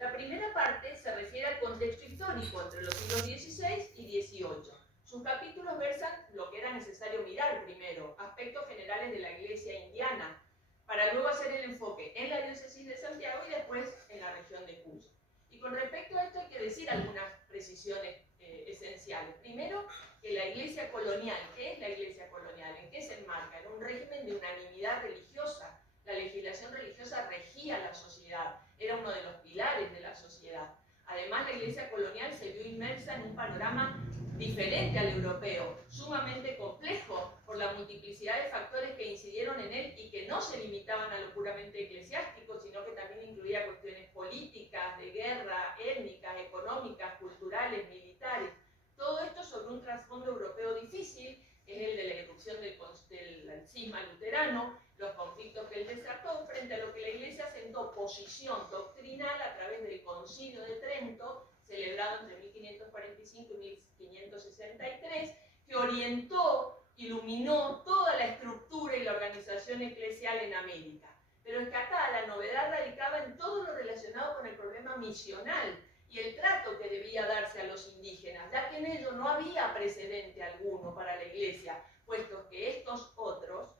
La primera parte se refiere al contexto histórico entre los siglos XVI y XVIII. Sus capítulos versan lo que era necesario mirar primero, aspectos generales de la iglesia indiana, para luego hacer el enfoque en la diócesis de Santiago y después en la región de Cuyo. Y con respecto a esto hay que decir algunas precisiones esenciales. Primero, que la iglesia colonial, ¿qué es la iglesia colonial? ¿En qué se enmarca? En un régimen de unanimidad religiosa. La legislación religiosa regía la sociedad, era uno de los pilares de la sociedad. Además, la iglesia colonial se vio inmersa en un panorama diferente al europeo, sumamente complejo por la multiplicidad de factores que incidieron en él y que no se limitaban a lo puramente eclesiástico, sino que también incluía cuestiones políticas, de guerra, étnicas, económicas, culturales, militares. Todo esto sobre un trasfondo europeo difícil, que es el de la irrupción del cisma luterano, los conflictos que él desató, frente a lo que la Iglesia sentó oposición doctrinal a través del Concilio de Trento, celebrado entre 1545 y 1563, que orientó, iluminó toda la estructura y la organización eclesial en América. Pero es que acá la novedad radicaba en todo lo relacionado con el problema misional y el trato que debía darse a los indígenas, ya que en ello no había precedente alguno para la Iglesia, puesto que de estos otros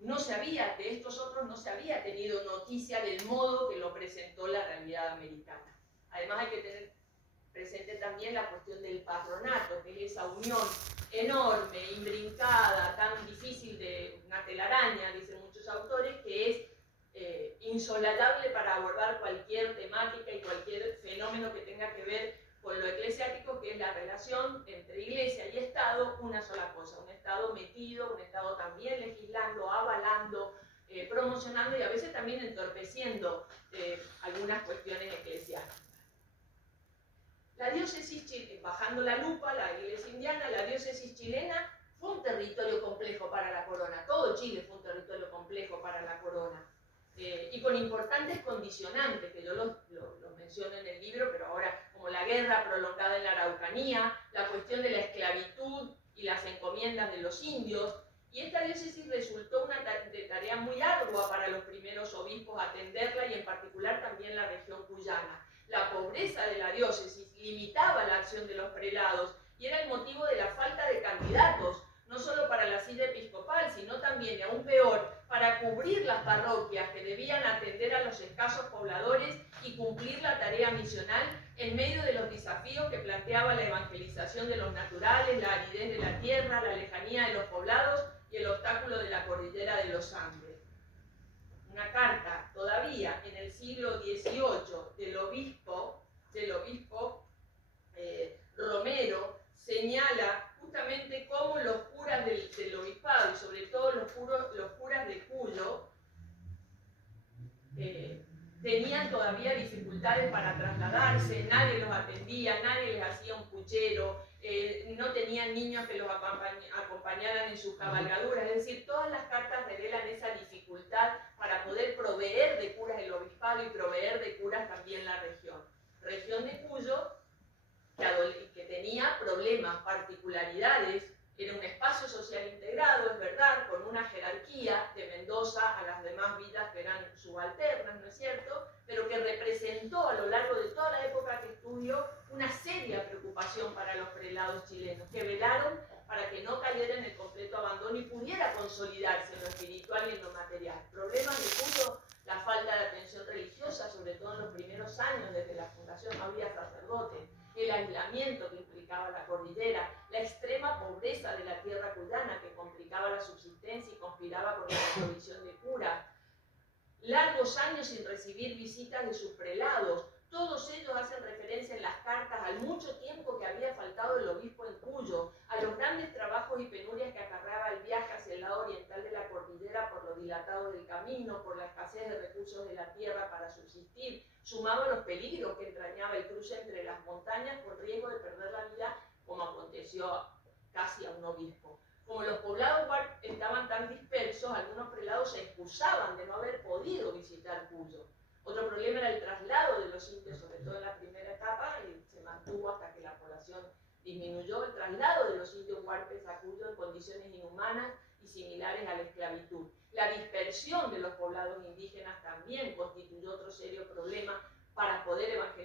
no se había tenido noticia del modo que lo presentó la realidad americana. Además hay que tener presente también la cuestión del patronato, que es esa unión enorme, imbrincada, tan difícil de una telaraña, dicen muchos autores, que es insolatable para abordar cualquier temática y cualquier fenómeno que tenga que ver con lo eclesiástico, que es la relación entre iglesia y Estado, una sola cosa, un Estado metido, un Estado también legislando, avalando, promocionando y a veces también entorpeciendo algunas cuestiones eclesiásticas. La diócesis, bajando la lupa, la iglesia indiana, la diócesis chilena fue un territorio complejo para la corona, todo Chile fue un territorio complejo para la corona. Y con importantes condicionantes, que yo los menciono en el libro, pero ahora como la guerra prolongada en la Araucanía, la cuestión de la esclavitud y las encomiendas de los indios, y esta diócesis resultó una tarea muy ardua para los primeros obispos atenderla y en particular también la región cuyana. La pobreza de la diócesis limitaba la acción de los prelados y era el motivo de la falta de candidatos, no solo para la silla episcopal, sino también, y aún peor, para cubrir las parroquias que debían atender a los escasos pobladores y cumplir la tarea misional en medio de los desafíos que planteaba la evangelización de los naturales, la aridez de la tierra, la lejanía de los poblados y el obstáculo de la cordillera de los Andes. Una carta todavía en el siglo XVIII del obispo Romero señala justamente cómo los curas del obispado y sobre todo los curas de Cuyo tenían todavía dificultades para trasladarse, nadie los atendía, nadie les hacía un puchero, no tenían niños que los acompañaran en sus cabalgaduras, es decir, todas las cartas revelan esa dificultad para poder proveer de curas el obispado y proveer de curas también la región. Región de Cuyo, que tenía problemas, particularidades, era un espacio social integrado, es verdad, con una jerarquía de Mendoza a las demás villas que eran subalternas, ¿no es cierto?, pero que representó a lo largo de toda la época que estudió una seria preocupación para los prelados chilenos, que velaron para que no cayera en el completo abandono y pudiera consolidarse en lo espiritual y en lo material. Problemas de Cuyo, la falta de atención religiosa, sobre todo en los primeros años desde la fundación no había sacerdotes, el aislamiento que implicaba la cordillera, la extrema pobreza de la tierra cuyana que complicaba la subsistencia y conspiraba con la provisión de curas, largos años sin recibir visitas de sus prelados, todos ellos hacen referencia en las cartas al mucho tiempo que había faltado el obispo en Cuyo, a los grandes trabajos y penurias que acarreaba el viaje hacia el lado oriental de la cordillera por lo dilatado del camino, por la escasez de recursos de la tierra para subsistir, sumado a los peligros que entrañaba el cruce entre las montañas con riesgo de perder la vida, como aconteció casi a un obispo. Como los poblados estaban tan dispersos, algunos prelados se excusaban de no haber podido visitar Cuyo. Otro problema era el traslado de los indios, sobre todo en la primera etapa, y se mantuvo hasta que la población disminuyó, el traslado de los indios huarpes a Cuyo en condiciones inhumanas y similares a la esclavitud. La dispersión de los poblados indígenas también constituyó otro serio problema para poder evangelizar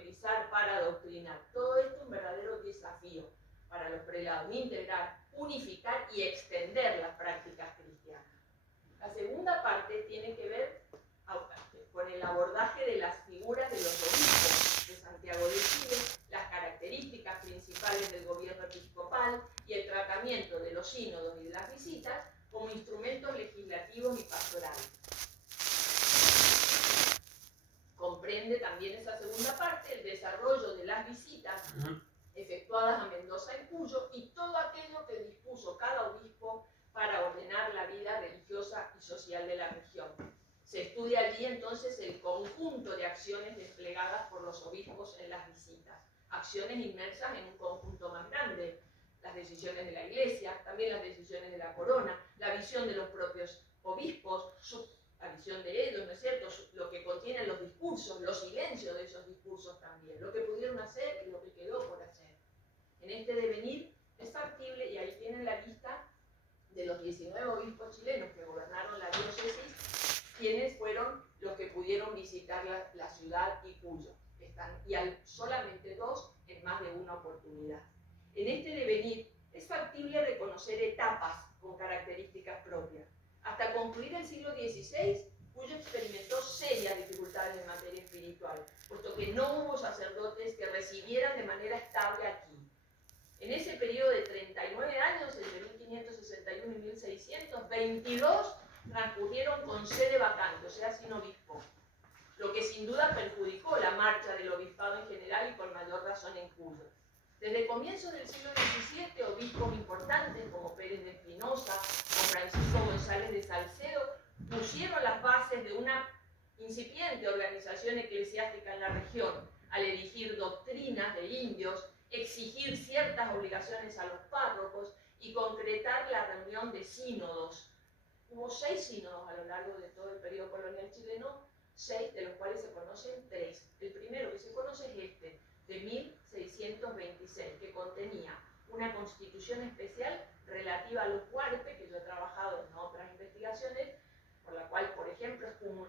abordaje de las figuras de los obispos de Santiago de Chile, las características principales del gobierno episcopal y el tratamiento de los sínodos y de las visitas como instrumentos legislativos y pastorales. Comprende también esa segunda parte el desarrollo de las visitas efectuadas a Mendoza y Cuyo y todo aquello que dispuso cada obispo para ordenar la vida religiosa y social de la región. Se estudia allí entonces el conjunto de acciones desplegadas por los obispos en las visitas, acciones inmersas en un conjunto más grande, las decisiones de la Iglesia, también las decisiones de la corona, la visión de los propios obispos, la visión de ellos, ¿no es cierto?, lo que contienen los discursos, los silencios de esos discursos también, lo que pudieron hacer y lo que quedó por hacer. En este devenir es factible, y ahí tienen la lista de los 19 obispos chilenos que gobernaron la diócesis, quienes fueron los que pudieron visitar la ciudad y Cuyo. Y hay solamente 2 en más de una oportunidad. En este devenir es factible reconocer etapas con características propias. Hasta concluir el siglo XVI, Cuyo experimentó serias dificultades en materia espiritual, puesto que no hubo sacerdotes que residieran de manera estable aquí. En ese periodo de 39 años, entre 1561 y 1600, 22 transcurrieron con sede vacante, o sea, sin obispo, lo que sin duda perjudicó la marcha del obispado en general y con mayor razón en Cuyo. Desde comienzos del siglo XVII, obispos importantes como Pérez de Espinosa o Francisco González de Salcedo pusieron las bases de una incipiente organización eclesiástica en la región, al erigir doctrinas de indios, exigir ciertas obligaciones a los párrocos y concretar la reunión de sínodos. Hubo 6 sínodos a lo largo de todo el periodo colonial chileno, 6 de los cuales se conocen 3. El primero que se conoce es este, de 1626, que contenía una constitución especial relativa a los huarpes, que yo he trabajado en otras investigaciones, por la cual, por ejemplo,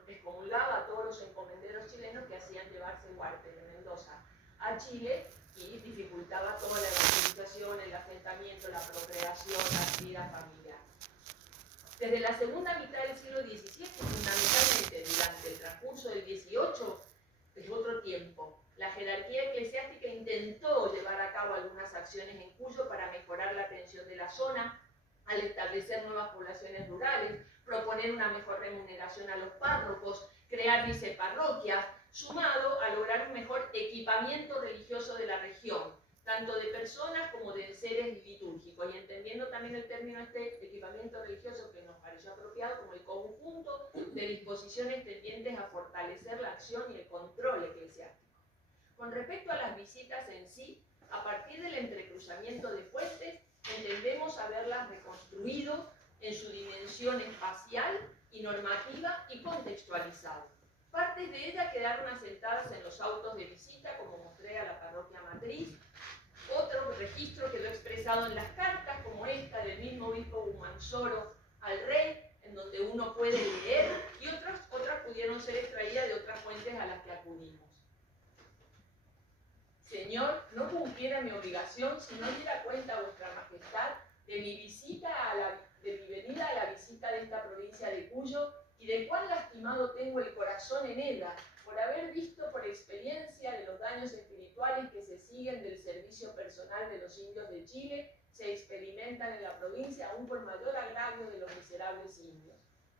excomulgaba a todos los encomenderos chilenos que hacían llevarse huarpes de Mendoza a Chile y dificultaba toda la evangelización, el asentamiento, la procreación, la vida familiar. Desde la segunda mitad del siglo XVII, fundamentalmente durante el transcurso del XVIII, es otro tiempo. La jerarquía eclesiástica intentó llevar a cabo algunas acciones en Cuyo para mejorar la atención de la zona, al establecer nuevas poblaciones rurales, proponer una mejor remuneración a los párrocos, crear viceparroquias, sumado a lograr un mejor equipamiento religioso de la región, tanto de personas como de seres litúrgicos, y entendiendo también el término equipamiento religioso que nos pareció apropiado como el conjunto de disposiciones tendientes a fortalecer la acción y el control eclesiástico. Con respecto a las visitas en sí, a partir del entrecruzamiento de fuentes, entendemos haberlas reconstruido en su dimensión espacial y normativa y contextualizado. Partes de ellas quedaron asentadas en los autos de visita, como mostré a la parroquia matriz. Otro registro quedó expresado en las cartas, como esta del mismo obispo Humansoro al rey, en donde uno puede leer, y otras pudieron ser extraídas de otras fuentes a las que acudimos. Señor, no cumpliera mi obligación si no diera cuenta a vuestra majestad de mi venida a la visita de esta provincia de Cuyo, y de cuán lastimado tengo el corazón en ella, por haber visto por experiencia de los daños espirituales que se siguen del servicio personal de los indios de Chile, se experimentan en la provincia aún por mayor agravio de los miserables indios.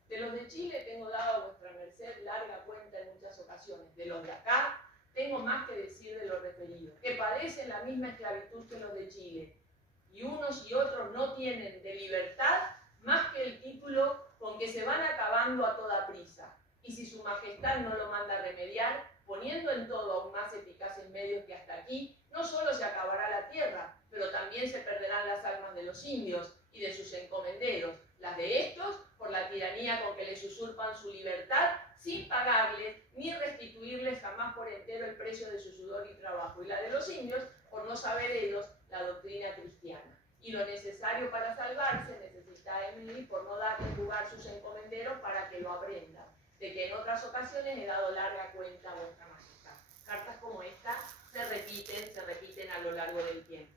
De los de Chile tengo dado a vuestra merced larga cuenta en muchas ocasiones. De los de acá tengo más que decir de los referidos, que padecen la misma esclavitud que los de Chile, y unos y otros no tienen de libertad más que el título con que se van acabando a toda prisa. Y si su majestad no lo manda a remediar, poniendo en todo aún más eficaces medios que hasta aquí, no solo se acabará la tierra, pero también se perderán las almas de los indios y de sus encomenderos, las de estos por la tiranía con que les usurpan su libertad, sin pagarles ni restituirles jamás por entero el precio de su sudor y trabajo, y la de los indios por no saber ellos la doctrina cristiana. Y lo necesario para salvarse necesita Emily por no darle lugar sus encomenderos para que lo aprendan, de que en otras ocasiones he dado larga cuenta a vuestra majestad. Cartas como esta se repiten a lo largo del tiempo.